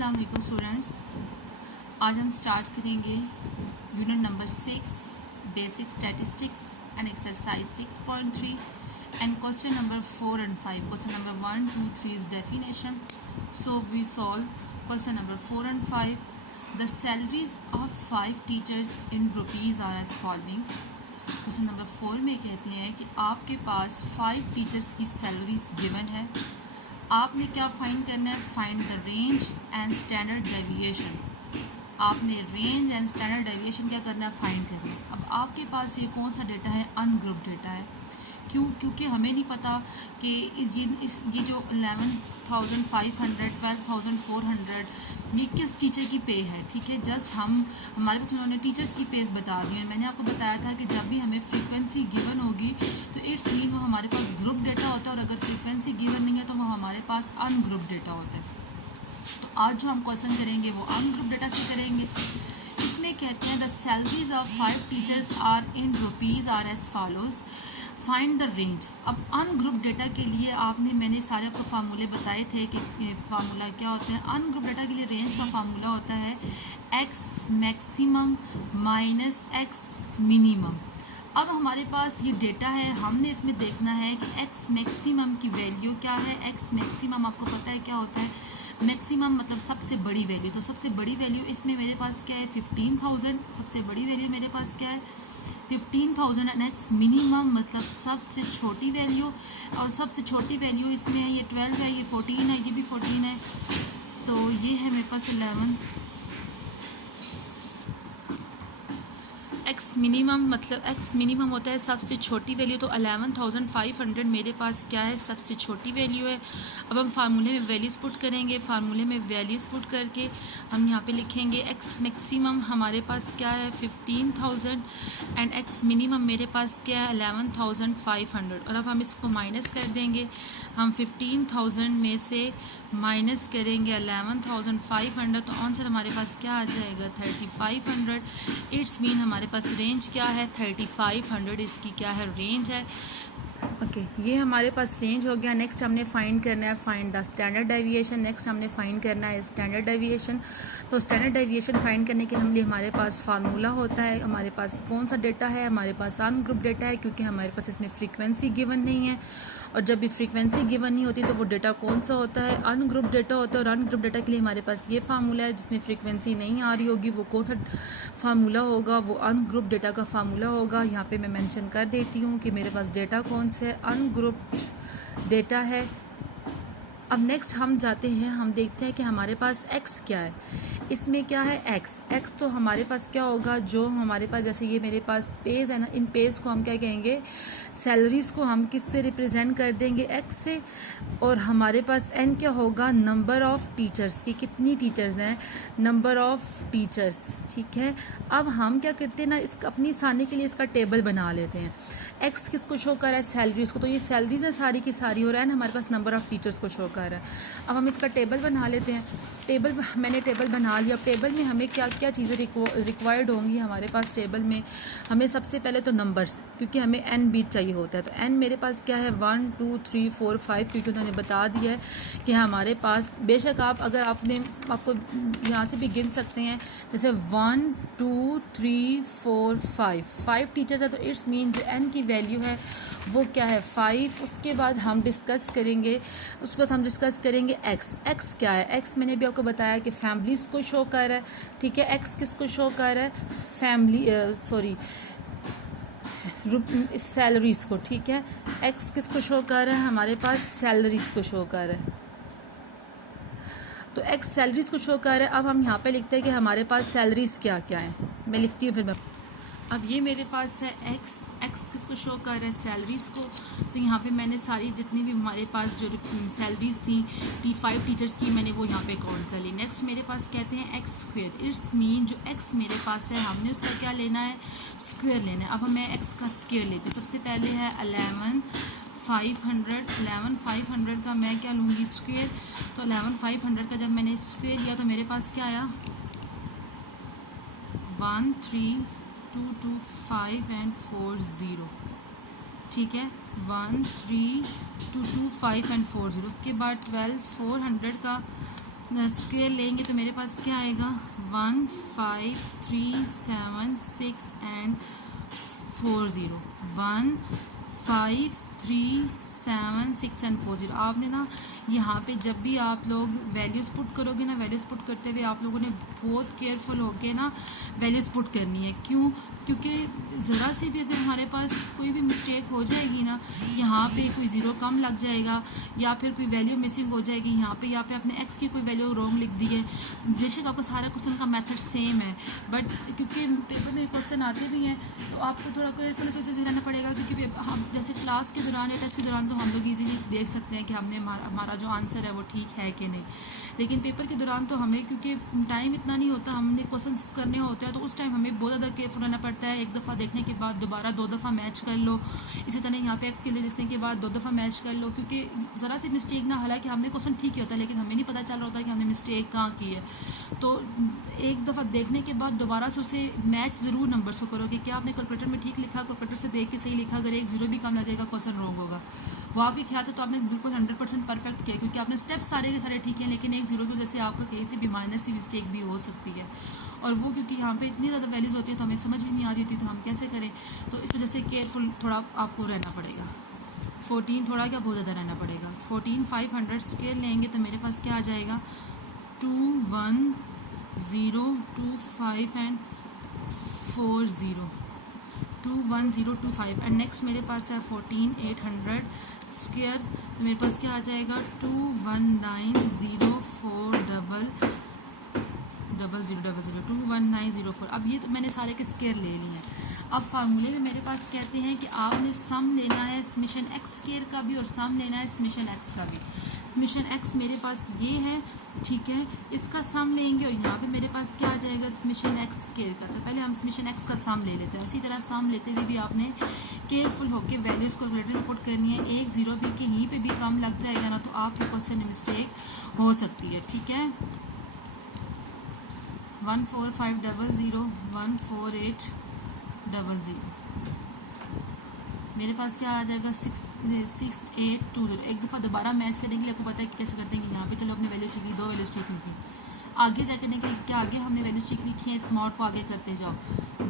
अस्सलाम वालेकुम स्टूडेंट्स, आज हम स्टार्ट करेंगे unit number 6 basic statistics and exercise 6.3 and question number 4 and 5. Question number 1, 2, 3 is definition. So we solve question number 4 and 5. The salaries of 5 teachers in rupees are as following. Question number 4 में कहते हैं कि आपके पास 5 teachers की salaries given है. आपने क्या find करना है? Find the range and standard deviation. आपने रेंज एंड स्टैंडर्ड डेविएशन क्या करना है? फाइंड करना है. अब आपके पास ये कौन सा डेटा है? अनग्रुप डेटा है. क्योंकि हमें नहीं पता कि ये जो 11,500 12,400 ये किस टीचर की पे है. ठीक है, जस्ट हमारे पास उन्होंने टीचर्स की पेज बता दी है. मैंने आपको बताया था कि जब भी हमें फ्रीक्वेंसी गिवन होगी तो इट्स मीन वो हमारे पास ग्रुप डेटा होता है, और अगर फ्रीक्वेंसी गिवन नहीं है तो वो हमारे पास अनग्रुप डेटा होता है. तो आज जो हम क्वेश्चन करेंगे वो अनग्रुप डेटा से करेंगे. इसमें कहते हैं the salaries of 5 teachers are in rupees are as follows. Find the range. अब अनग्रुप डेटा के लिए मैंने सारे आपको फार्मूले बताए थे कि फार्मूला क्या होता है. अनग्रुप डेटा के लिए रेंज का फार्मूला होता है x maximum minus x minimum. अब हमारे पास ये डेटा है, हमने इसमें देखना है कि एक्स मैक्सिमम की वैल्यू क्या है. एक्स मैक्सिमम आपको पता है क्या होता है? मैक्सिमम मतलब सबसे बड़ी वैल्यू. तो सबसे बड़ी वैल्यू इसमें मेरे पास क्या है? 15,000. सबसे बड़ी वैल्यू मेरे पास क्या है? 15,000. एंड एक्स मिनिमम मतलब सबसे छोटी वैल्यू, और सबसे छोटी वैल्यू इसमें है ये 12 है, ये 14 है, ये भी 14 है. तो ये है मेरे पास 11. एक्स मिनिमम मतलब एक्स मिनिमम होता है सबसे छोटी वैल्यू. तो 11,500 मेरे पास क्या है? सबसे छोटी वैल्यू है. अब हम फार्मूले में वैल्यूज़ पुट करेंगे. फार्मूले में वैल्यूज़ पुट करके हम यहाँ पे लिखेंगे एक्स मैक्सिमम हमारे पास क्या है? 15,000. एंड एक्स मिनिमम मेरे पास क्या है? 11,500. और अब हम इसको माइनस कर देंगे. हम 15,000 में से माइनस करेंगे 11,500, तो आंसर हमारे पास क्या आ जाएगा? 3,500. इट्स मीन हमारे पास रेंज क्या है? 3,500 इसकी क्या है? रेंज है. ओके, ये हमारे पास रेंज हो गया. नेक्स्ट हमने फाइंड करना है find the standard deviation. Next हमने फाइंड करना है स्टैंडर्ड डेविएशन. तो स्टैंडर्ड डेविएशन फाइंड करने के लिए हमारे पास फार्मूला होता है. हमारे पास कौन सा डेटा है? हमारे पास अनग्रुप डेटा है, क्योंकि हमारे पास इसमें फ्रीक्वेंसी गिवन नहीं है. और जब भी फ्रीक्वेंसी गिवन नहीं होती तो वो डेटा कौन सा होता है? अनग्रुप डेटा होता है. और अनग्रुप डेटा के लिए हमारे पास ये फार्मूला है. जिसमें फ्रीक्वेंसी नहीं आ रही होगी वो कौन सा फार्मूला होगा? वो अनग्रुप डेटा का फार्मूला होगा. यहाँ पे मैं मेंशन कर देती हूँ कि मेरे पास डेटा कौन से अनग्रुप डेटा है. अब नेक्स्ट हम जाते हैं, हम देखते हैं कि हमारे पास x क्या है. इसमें क्या है? x तो हमारे पास क्या होगा? जो हमारे पास जैसे ये मेरे पास पेज है ना, इन पेज को हम क्या कहेंगे? सैलरीज़ को हम किस से रिप्रेजेंट कर देंगे? x से. और हमारे पास n क्या होगा? नंबर ऑफ़ टीचर्स की. कितनी टीचर्स हैं? Number of teachers. ठीक है. अब हम क्या करते हैं ना, इसका अपनी आसानी के लिए इसका टेबल बना लेते हैं. x किसको शो कर रहा है? सैलरीज़ को. तो ये सैलरीज़ है सारी की सारी, और n हमारे पास नंबर ऑफ़ टीचर्स को शो कर रहा है. अब हम इसका टेबल बना लेते हैं. मैंने टेबल बना लिया. अब टेबल में हमें क्या क्या चीज़ें रिक्वायर्ड होंगी हमारे पास टेबल में? हमें सबसे पहले तो नंबर्स, क्योंकि हमें n बीट चाहिए होता है. तो n मेरे पास क्या है? 1 2 3 4 5, क्योंकि उन्होंने बता दिया है कि हमारे पास, बेशक अगर आपको यहाँ से भी गिन सकते हैं, जैसे 1 2 3 4 5 टीचर्स है. तो इट्स मीन जो n की वैल्यू है वो क्या है? 5. उसके बाद हम डिस्कस करेंगे x क्या है? x मैंने भी आपको बताया कि फैमिलीज़ को शो कर रहा है. ठीक है. x किसको शो कर रहा है? सैलरीज़ को. ठीक है. x किसको शो कर रहा है? हमारे पास सैलरीज़ को शो कर रहा है. तो x सैलरीज़ को शो कर रहा है. अब हम यहाँ पे लिखते हैं कि हमारे पास सैलरीज़ क्या क्या है. मैं लिखती हूँ फिर अब ये मेरे पास है x किसको शो कर रहा है? सैलरीज़ को. तो यहाँ पे मैंने सारी जितनी भी हमारे पास जो सैलरीज़ थी 5 टीचर्स की, मैंने वो यहाँ पे काउंट कर ली. नेक्स्ट मेरे पास कहते हैं एक्स स्क्वेयर. इट्स मीन जो x मेरे पास है हमने उसका क्या लेना है? स्क्वेयर लेना है. अब मैं x का स्क्वेयर लेती हूँ. सबसे पहले है 11,500 का मैं क्या लूँगी? स्क्वेयर. तो 11,500 का जब मैंने स्क्वेयर लिया तो मेरे पास क्या आया? 13225 एंड 40. ठीक है. 13225 एंड 40. उसके बाद 12,400 का स्क्वायर लेंगे तो मेरे पास क्या आएगा 1 5 3 7 6 एंड 40 1 5 3 7 6 एंड 40। आपने ना यहाँ पे जब भी आप लोग वैल्यूज़ पुट करोगे ना, वैल्यूज़ पुट करते हुए आप लोगों ने बहुत केयरफुल होके ना वैल्यूज़ पुट करनी है। क्यों? क्योंकि ज़रा सी भी अगर हमारे पास कोई भी मिस्टेक हो जाएगी ना, यहाँ पे कोई ज़ीरो कम लग जाएगा या फिर कोई वैल्यू मिसिंग हो जाएगी, यहाँ पे आपने एक्स की कोई वैल्यू रॉन्ग लिख दी है। बेशक आपका सारा क्वेश्चन का मेथड सेम है, बट क्योंकि पेपर में क्वेश्चन आते भी हैं तो आपको थोड़ा केयरफुल से रहना पड़ेगा। क्योंकि हम जैसे क्लास के दौरान या टेस्ट के दौरान तो हम लोग ईजीली देख सकते हैं कि हमने हमारा जो आंसर है वो ठीक है कि नहीं, लेकिन पेपर के दौरान तो हमें क्योंकि टाइम इतना नहीं होता, हमने क्वेश्चंस करने होते हैं तो उस टाइम हमें बहुत ज़्यादा केयरफुल रहना पड़ता है। एक दफ़ा देखने के बाद दोबारा 2 दफ़ा मैच कर लो, इसी तरह यहाँ पे एक्स के लिए देखने के बाद 2 दफ़ा मैच कर लो, क्योंकि ज़रा सी मिस्टेक ना, हालांकि हमने क्वेश्चन ठीक ही होता है लेकिन हमें नहीं पता चल रहा होता कि हमने मिस्टेक कहाँ की है। तो एक दफ़ा देखने के बाद दोबारा से उसे मैच ज़रूर नंबर्स को करो कि क्या आपने कैलकुलेटर में ठीक लिखा, कैलकुलेटर से देख के सही लिखा, अगर एक ज़ीरो भी कम लग जाएगा क्वेश्चन रॉन्ग होगा। वो आपके ख्याल से तो आपने बिल्कुल 100% परफेक्ट किया क्योंकि आपने स्टेप्स सारे के सारे ठीक हैं, लेकिन एक ज़ीरो की वजह से आपका कहीं से भी माइनर सी मिस्टेक भी हो सकती है। और वो क्योंकि यहाँ पे इतनी ज़्यादा वैल्यूज़ होती है तो हमें समझ भी नहीं आ रही होती, तो हम कैसे करें, तो इस वजह से केयरफुल थोड़ा आपको रहना पड़ेगा। 14 थोड़ा क्या बहुत ज़्यादा रहना पड़ेगा। 14 500 स्केल लेंगे तो मेरे पास क्या आ जाएगा 2 1 0 2 5 एंड 40 2 1 0 2 5 एंड नेक्स्ट मेरे पास है 14 800 स्क्वायर तो मेरे पास क्या आ जाएगा 2 1 9 0 4 डबल ज़ीरो 2 1 9 0 4। अब ये तो मैंने सारे के स्क्वायर ले लिए हैं। अब फार्मूले में मेरे पास कहते हैं कि आपने सम लेना है समेशन एक्स स्क्वायर का भी और सम लेना है समेशन एक्स का भी। समेशन एक्स मेरे पास ये है, ठीक है, इसका सम लेंगे और यहाँ पे मेरे पास क्या आ जाएगा समेशन एक्स स्क्वायर का। तो पहले हम समेशन एक्स का सम ले लेते हैं। इसी तरह सम लेते हुए भी आपने केयरफुल होकर वैल्यूज़ को कैलकुलेटर में पुट करनी है। एक ज़ीरो भी कहीं पे भी कम लग जाएगा ना तो आपके क्वेश्चन में मिस्टेक हो सकती है, ठीक है। 14500 14800 मेरे पास क्या आ जाएगा 6820। एक दफ़ा दोबारा मैच करने के लिए आपको पता है कि कैसे करते हैं कि यहाँ पे चलो अपने वैल्यू ठीक लिखी, 2 वैल्यूज ठीक लिखी, आगे जा करने के लिए क्या आगे हमने वैल्यूज ठीक लिखी है, स्मॉट को आगे करते जाओ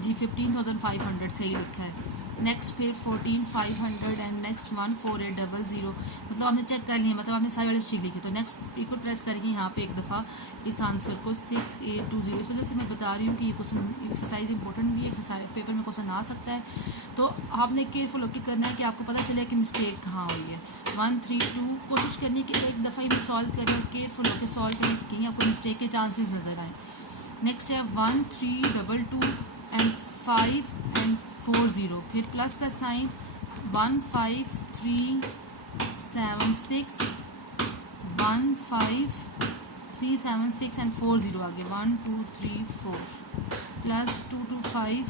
जी। 15500 सही लिखा है। नेक्स्ट फिर 14500 एंड नेक्स्ट 14800 मतलब आपने चेक कर लिया, मतलब आपने सारी वैल्यूज ठीक लिखी। तो नेक्स्ट इक्वल प्रेस करेंगे यहाँ पे एक दफ़ा इस आंसर को 6820। इस वजह से मैं बता रही हूँ कि ये क्वेश्चन एक्सरसाइज इंपॉर्टेंट भी है, एक्सरसाइज पेपर में क्वेश्चन आ सकता है, तो आपने केयरफुल होकर करना है कि आपको पता चले कि मिस्टेक कहाँ हुई है। 1 3 2 कोशिश करनी कि एक दफ़ा ही भी सॉल्व करें और केयरफुल होकर सॉल्व करें कि कहीं आपको मिस्टेक के चांसेस नज़र आए। नेक्स्ट है 1 3 2 2 एंड 5 एंड 40, फिर प्लस का साइन 1 5 3 7 6 1 5 3 7 6 एंड 40 आगे 1 2 3 4 प्लस 2 2 5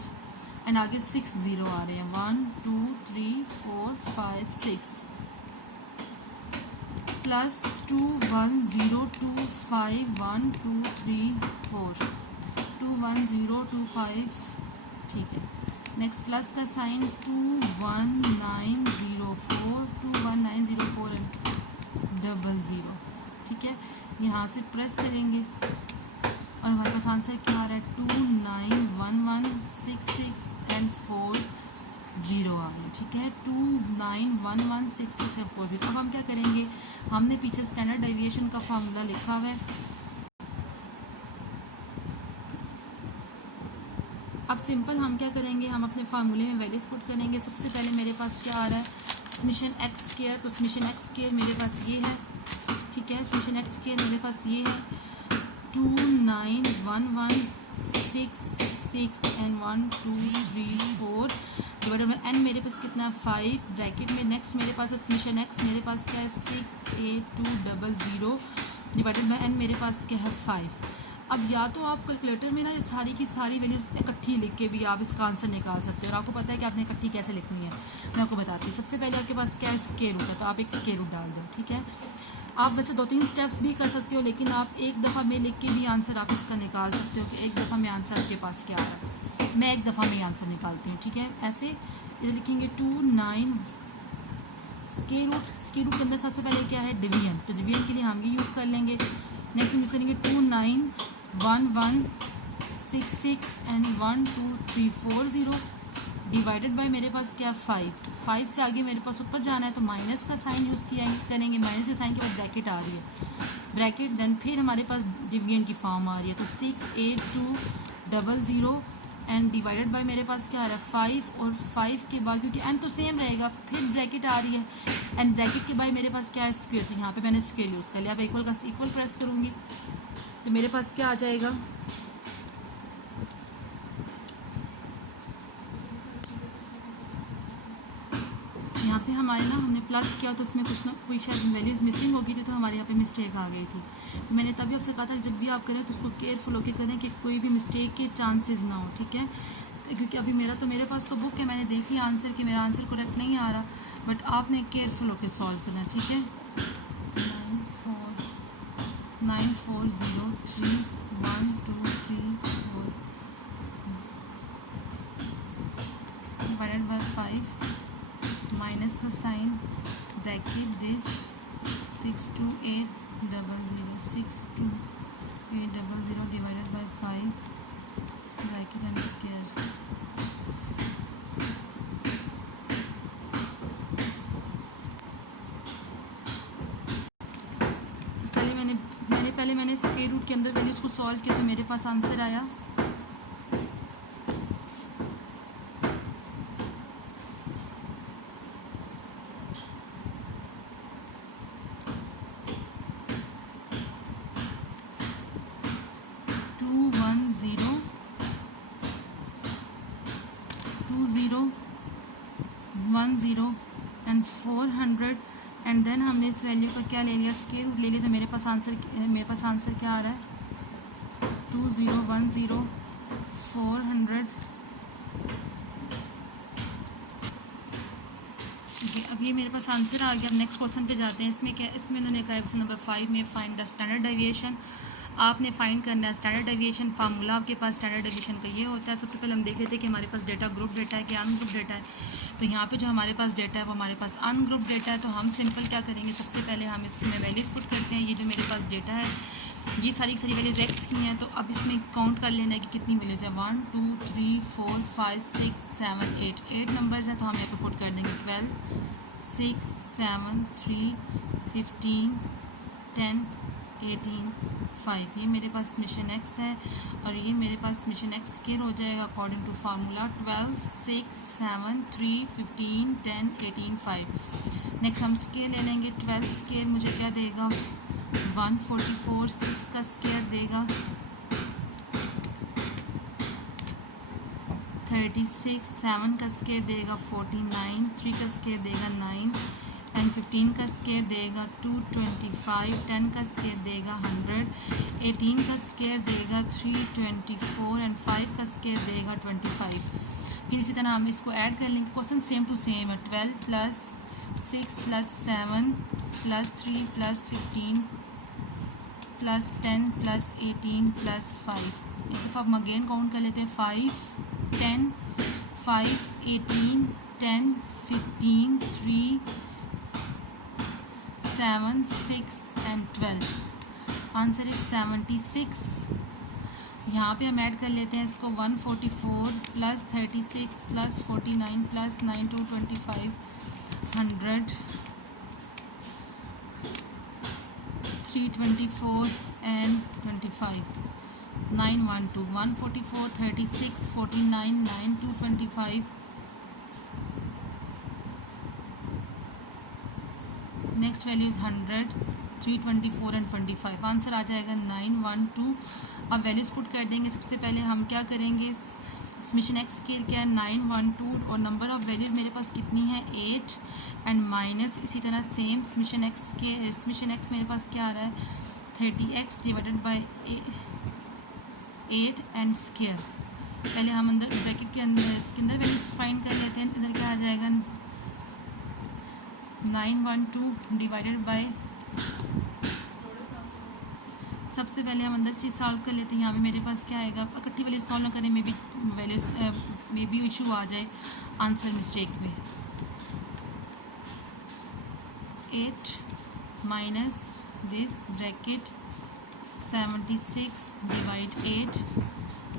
एंड आगे 6 0 आ रहे हैं 1 2 3 4 5 6 प्लस 2 1 0 2 5 1 2 3 4 2 1 0 2 5, ठीक है। नेक्स्ट प्लस का साइन 2 1 9 0 4 2 1 9 0 4 एंड 00, ठीक है। यहाँ से प्रेस करेंगे और हमारे पास आंसर क्या आ रहा है 2 9 1 1 6 6 एंड 4 0 आ रहा है, ठीक है। 2 9 1 1 6 6 एंड 4 0। अब हम क्या करेंगे, हमने पीछे स्टैंडर्ड डेविएशन का फार्मूला लिखा हुआ है। अब सिंपल हम क्या करेंगे, हम अपने फार्मूले में वैल्यूज पुट करेंगे। सबसे पहले मेरे पास क्या आ रहा है समेशन एक्स स्क्वायर, तो समेशन एक्स स्क्वायर मेरे पास ये है, ठीक है। समेशन एक्स स्क्वायर मेरे पास ये है 2 9 1 1 6 6 एंड 1 2 3 4 डिवाइडेड बाय एन मेरे पास कितना है 5 ब्रैकेट में। नेक्स्ट मेरे पास है समेशन एक्स मेरे पास क्या है 68200 डिवाइडेड बाय एन मेरे पास क्या है 5। अब या तो आप कैलकुलेटर में ना ये सारी की सारी वैल्यूज इकट्ठी लिख के भी आप इसका आंसर निकाल सकते हो, और आपको पता है कि आपने इकट्ठी कैसे लिखनी है, मैं आपको बताती हूँ। सबसे पहले आपके पास क्या है स्क्वायर रूट है, तो आप एक स्क्वायर रूट डाल दो, ठीक है। आप वैसे 2-3 स्टेप्स भी कर सकते हो, लेकिन आप एक दफ़ा में लिख के भी आंसर आप इसका निकाल सकते हो कि एक दफ़ा में आंसर आपके पास क्या आ रहा है। मैं एक दफ़ा में आंसर निकालती हूँ, ठीक है। ऐसे इधर लिखेंगे 2 9 स्क्वायर रूट के अंदर सबसे पहले क्या है डिवीजन, तो डिवीजन के लिए हम ये यूज़ कर लेंगे नेक्स्ट हम यूज़ करेंगे 291166 एंड 12340 डिवाइडेड बाय मेरे पास क्या 5 से आगे मेरे पास ऊपर जाना है तो माइनस का साइन यूज़ किया करेंगे। माइनस के साइन के बाद ब्रैकेट आ रही है, ब्रैकेट देन फिर हमारे पास डिवीजन की फॉर्म आ रही है तो 68200 एंड डिवाइडेड बाय मेरे पास क्या आ रहा है 5 और 5 के बाद क्योंकि एन तो सेम रहेगा फिर ब्रैकेट आ रही है एंड ब्रैकेट के बाद मेरे पास क्या है स्क्वायर, तो यहाँ पे मैंने स्क्वायर यूज़ कर लिया। अब इक्वल का इक्वल प्रेस करूँगी तो मेरे पास क्या आ जाएगा यहाँ पे हमारे ना हमने प्लस किया तो उसमें कुछ ना कोई शायद वैल्यूज़ मिसिंग हो गई थी तो हमारे यहाँ पे मिस्टेक आ गई थी। तो मैंने तभी आपसे कहा था कि जब भी आप करें तो उसको केयरफुल होकर करें कि कोई भी मिस्टेक के चांसेस ना हो, ठीक है। क्योंकि अभी मेरे पास तो बुक है, मैंने देख लिया आंसर कि मेरा आंसर करेक्ट नहीं आ रहा, बट आपने केयरफुल होकर सॉल्व करना है, ठीक है। 94931234 डिवाइडेड बाय 5 माइनस का sign bracket this 62800 divided by 5 bracket and square. पहले मैंने स्क्वायर रूट के अंदर वैल्यूज़ को सॉल्व किया तो मेरे पास आंसर आया 2010 एंड 400 एंड देन हमने इस वैल्यू का क्या ले लिया स्क्वायर रूट ले लिया तो मेरे पास आंसर क्या आ रहा है 2010 400। अब ये मेरे पास आंसर आ गया। अब नेक्स्ट क्वेश्चन पे जाते हैं। इसमें उन्होंने कहा क्वेश्चन नंबर 5 में फाइंड द स्टैंडर्ड डेविएशन। आपने फाइंड करना है स्टैंडर्ड डेविएशन। फार्मूला आपके पास स्टैंडर्ड डेविएशन का ये होता है। सबसे पहले हम देख लेते हैं कि हमारे पास डेटा ग्रुप डेटा है कि अनग्रुप डेटा है। तो यहाँ पे जो हमारे पास डेटा है वो हमारे पास अनग्रुप डेटा है। तो हम सिंपल क्या करेंगे, सबसे पहले हम इसमें वैल्यूज़ पुट करते हैं। ये जो मेरे पास डेटा है ये सारी वैल्यूज़ एक्स की हैं। तो अब इसमें काउंट कर लेना है कि कितनी वैल्यूज़ है 1 2 3 4 5 6 7 8 नंबर्स हैं। तो हम यहाँ पे पुट कर देंगे 12 6 7 3 15 10 18 5। ये मेरे पास मिशन एक्स है और ये मेरे पास मिशन एक्स स्केयर हो जाएगा अकॉर्डिंग टू फार्मूला 12 6 7 3 15 10 18 5। नेक्स्ट हम स्केयर ले लेंगे। 12 स्केयर मुझे क्या देगा 144, 6 का स्केयर देगा 36, 7 का स्केयर देगा 49, 3 का स्केयर देगा 9 एंड 15 का स्केयर देगा 225, 10 का स्केयर देगा 100, 18 का स्केयर देगा 324 एंड 5 का स्केयर देगा 25। फिर इसी तरह हम इसको ऐड कर लेंगे। क्वेश्चन सेम टू सेम है। 12 plus 6 plus 7 plus 3 plus 15 plus 10 plus 18 plus 5। एक दफ़ा हम अगेन काउंट कर लेते हैं 5 10 5 18 10 15 3 7 6 एंड 12। Answer is 76। यहाँ पे हम ऐड कर लेते हैं इसको 144 plus 36 plus 49 plus 9 2 25 100 324 and 25 912 144 36 49 9 2 25। Next value is 100 324 and 25। Answer आ जाएगा 912। अब वैल्यूज़ पुट कर देंगे। सबसे पहले हम क्या करेंगे, मिशन एक्स की क्या है 912 और नंबर ऑफ़ वैल्यूज़ मेरे पास कितनी है 8 एंड माइनस इसी तरह सेम मिशन एक्स मेरे पास क्या आ रहा है 30x divided by 8 and square. पहले हम अंदर ब्रैकेट के अंदर इसके अंदर वैल्यूज फाइंड कर लेते हैं। इधर क्या आ जाएगा 912 डिवाइडेड बाय, सबसे पहले हम अंदर चीज़ सॉल्व कर लेते हैं। यहाँ पे मेरे पास क्या आएगा, इकट्ठी वैल्यूज सॉल्व ना करें मे बी इशू आ जाए आंसर मिस्टेक में। 8 minus this bracket 76 divide 8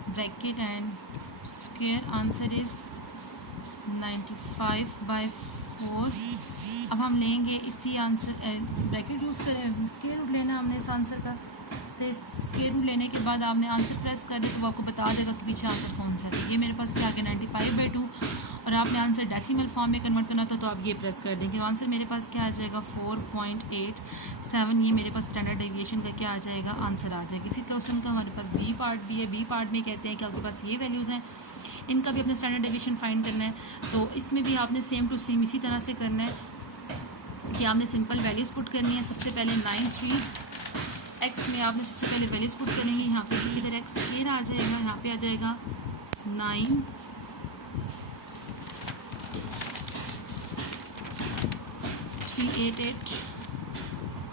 bracket and square, answer is 95/4। अब हम लेंगे इसी आंसर ब्रैकेट यूज़ करें, स्क्वायर रूट लेना हमने इस आंसर का, तो इस स्क्वायर रूट लेने के बाद आपने आंसर प्रेस कर दिया तो वो आपको बता देगा कि पीछे आंसर कौन सा है। ये मेरे पास क्या आ गया 95/2, और आपने आंसर डेसिमल फॉर्म में कन्वर्ट करना था तो आप ये प्रेस कर देंगे, तो आंसर मेरे पास क्या आ जाएगा 4.87। ये मेरे पास स्टैंडर्ड डेविएशन का क्या आ जाएगा, आंसर आ जाएगा। इसी क्वेश्चन का हमारे पास बी पार्ट भी है। बी पार्ट में कहते हैं कि आपके पास ये वैल्यूज़ हैं, इनका भी अपने स्टैंडर्ड डेविएशन फाइंड करना है। तो इसमें भी आपने सेम टू सेम इसी तरह से करना है कि आपने सिंपल वैल्यूज़ पुट करनी है। सबसे पहले 93 एक्स में आपने सबसे पहले वैल्यूज़ पुट करेंगे। यहाँ पे इधर एक्स स्क्वायर आ जाएगा, यहाँ पे आ जाएगा 9 388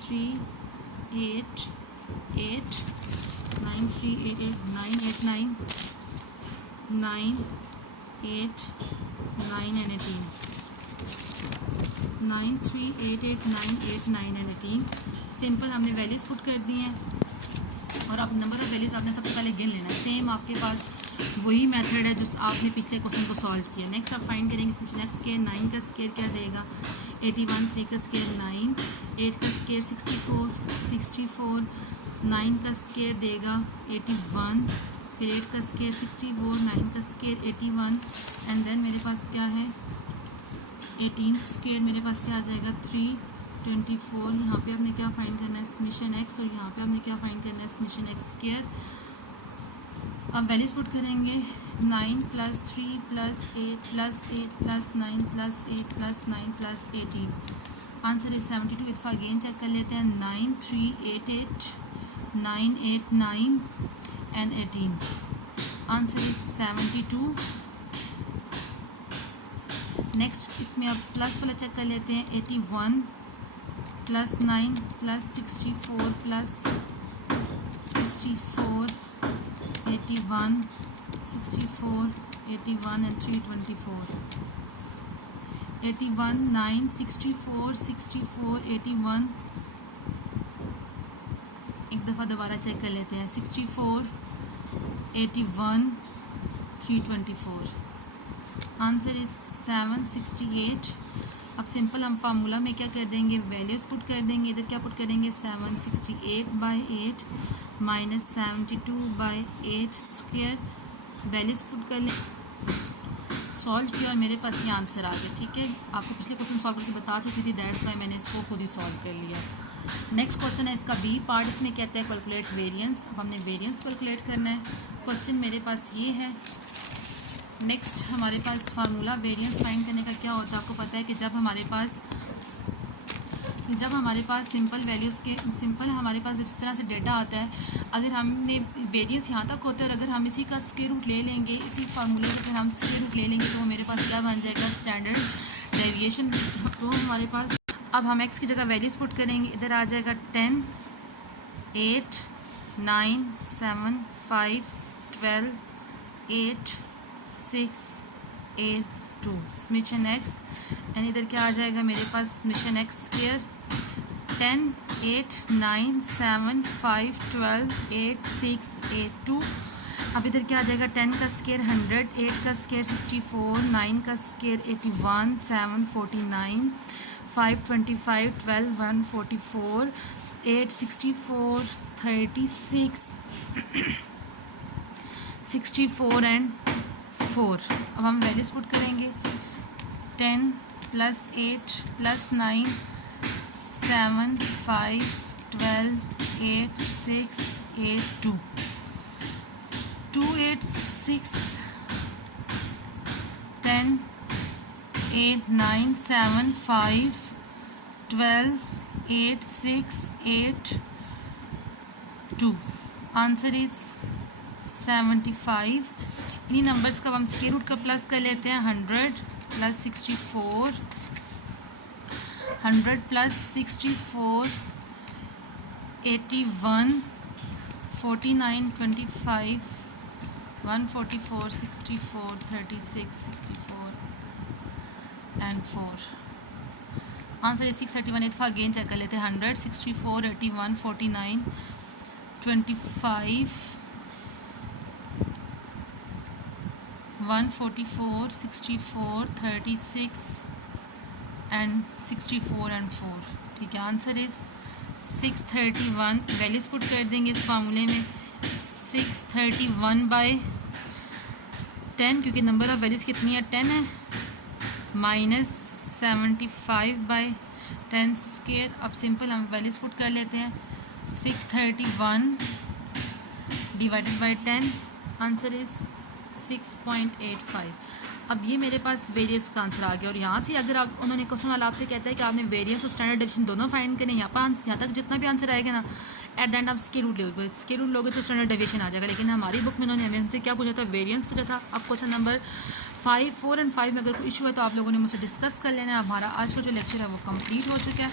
388 9388 989 989 and 18 9388 989 and 18। सिंपल हमने वैल्यूज़ पुट कर दी हैं और अब नंबर ऑफ वैल्यूज़ आपने सबसे पहले गिन लेना है। सेम आपके पास वही मेथड है जो आपने पिछले क्वेश्चन को सॉल्व किया। नेक्स्ट आप फाइंड करेंगे इसमें नेक्स्ट स्क्वायर 9 का स्क्वायर क्या देगा 81, 3 का स्क्वायर 9, 8 का स्क्वायर 64, 9 का स्क्वायर देगा 81, फिर 8 का स्क्वायर 64, 9 का स्क्वायर 81 एंड देन मेरे पास क्या है 18 स्क्वायर मेरे पास क्या आ जाएगा 324। यहाँ पे आपने क्या फाइंड करना है समेशन एक्स, और यहाँ पे आपने क्या फाइंड करना है समेशन एक्स स्क्वायर। अब वैल्यूज पुट करेंगे 9 + 3 + 8 + 8 + 9 + 8 + 9 + 18, आंसर इज 72। इतना अगेन चेक कर लेते हैं 9388 989 and 18, आंसर इज 72। नेक्स्ट इसमें अब प्लस वाला चेक कर लेते हैं 81 + 9 + 64 + 64 81 64 81 and 324 81 9 64 64 81। एक दफ़ा दोबारा चेक कर लेते हैं 64 81 324, आंसर इज 768। अब सिंपल हम फार्मूला में क्या कर देंगे वैल्यूज़ पुट कर देंगे। इधर क्या पुट करेंगे 768/8 - 72/8 स्क्वायर, वैल्यूज़ पुट कर लें, सॉल्व किया और मेरे पास ये आंसर आ गया। ठीक है, आपको पिछले क्वेश्चन सॉल्व करके बता चुकी थी, दैट्स वाई मैंने इसको खुद ही सॉल्व कर लिया। नेक्स्ट क्वेश्चन है इसका बी पार्ट, इसमें कहते हैं कैलकुलेट वेरिएंस। अब हमने वेरिएंस कैलकुलेट करना है। क्वेश्चन मेरे पास ये है। नेक्स्ट हमारे पास फार्मूला वेरिएंस फाइंड करने का क्या होता है, आपको पता है कि जब हमारे पास सिंपल वैल्यूज़ के सिंपल हमारे पास इस तरह से डेटा आता है, अगर हमने वेरिएंस यहाँ तक होता है और अगर हम इसी का स्क्वायर रूट ले लेंगे, इसी फार्मूले का अगर हम स्क्वायर रूट ले लेंगे तो मेरे पास क्या बन जाएगा स्टैंडर्ड डेविएशन। तो हमारे पास अब हम एक्स की जगह वैल्यूज़ पुट करेंगे। इधर आ जाएगा 10 8 9 7 5 12 8 6 8 2 समेशन एक्स एंड इधर क्या आ जाएगा मेरे पास समेशन एक्स स्क्वायर 10 8 9 7 5 12 8 6 8 2। अब इधर क्या आ जाएगा 10 का स्क्वायर 100, 8 का स्क्वायर 64, 9 का स्क्वायर 81, 7 49, 5 25, 12 144, 8 64 36 64 and 4। अब हम वैल्यूज पुट करेंगे 10 + 8 + 9 7 5 12 8 6 8 2 2 8 6 10 8 9 7 5 12 8 6 8 2, आंसर इज 75। इन्हीं नंबर्स का हम स्क्वायर रूट का प्लस कर लेते हैं 100 + 64 100 + 64 81 49 25 144 64 36 64 and 4, आंसर इज 631। इतना अगेन चेक कर लेते हैं 100 64 81 49 25, 144, 64, 36 एंड 64 एंड 4। ठीक है, आंसर इज़ 631। वैल्यूज पुट कर देंगे इस फार्मूले में। 631/10, क्योंकि नंबर ऑफ़ वैल्यूज़ कितनी है, 10 है, माइनस 75/10 स्क्वायर। अब सिंपल हम वैल्यूज पुट कर लेते हैं। 631 डिवाइडेड बाई 10, आंसर इज़ 6.85। अब ये मेरे पास वेरियंस का आंसर आ गया। और यहाँ से अगर उन्होंने क्वेश्चन वाला आपसे कहता है कि आपने वेरियंस और स्टैंडर्ड डेविएशन दोनों फाइंड करें, यहाँ तक जितना भी आंसर आएगा ना, एट द एंड आप स्केल रूट लोगे, स्केल रूट लोगे तो स्टैंडर्ड डेविएशन आ जाएगा। लेकिन हमारी बुक में उन्होंने हमसे क्या पूछा था, वेरियंस पूछा था। अब क्वेश्चन नंबर 5, 4 एंड 5 में अगर कोई इशू है तो आप लोगों ने मुझसे डिस्कस कर लेना है। हमारा आज का जो लेक्चर है वो कंप्लीट हो चुका है।